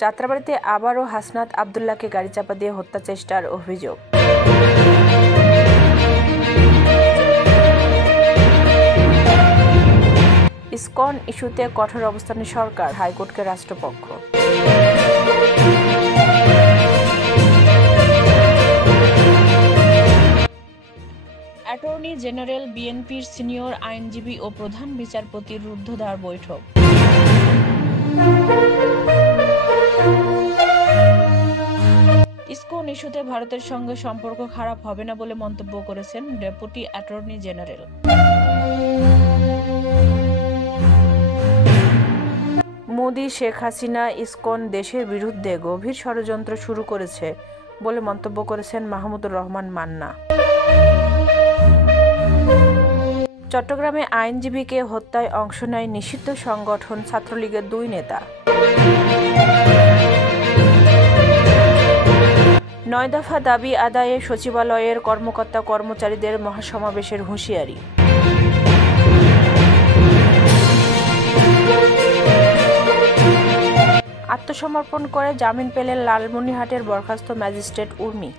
যাত্রাবাড়িতে আবারও হাসনাত আব্দুল্লাহকে গাড়ি চাপা দিয়ে হত্যা চেষ্টার অভিযোগ। ইসকন ইস্যুতে কঠোর অবস্থানে সরকার, হাইকোর্টকে রাষ্ট্রপক্ষ। অ্যাটর্নি জেনারেল, বিএনপির সিনিয়র আইনজীবী ও প্রধান বিচারপতির রুদ্ধদ্বার বৈঠক। ইসকন ইস্যুতে ভারতের সঙ্গে সম্পর্ক খারাপ হবে না বলে মন্তব্য করেছেন deputy attorney general. Modi, Sheikh Hasina, ISKCON দেশের বিরুদ্ধে গভীর ষড়যন্ত্র শুরু করেছে বলে মন্তব্য করেছেন মাহমুদুর রহমান মান্না। চট্টগ্রামে আইনজীবীকে হত্যায় অংশ নেয় নিষিদ্ধ সংগঠন ছাত্রলীগের 2 নেতা। 9 দফা দাবি আদায়ে সচিবালয়ের কর্মকর্তা কর্মচারীদের মহাসমাবেশের হুঁশিয়ারি। আত্মসমর্পণ করে জামিন পেলেন লালমনিরহাটের বরখাস্ত ম্যাজিস্ট্রেট উর্মি।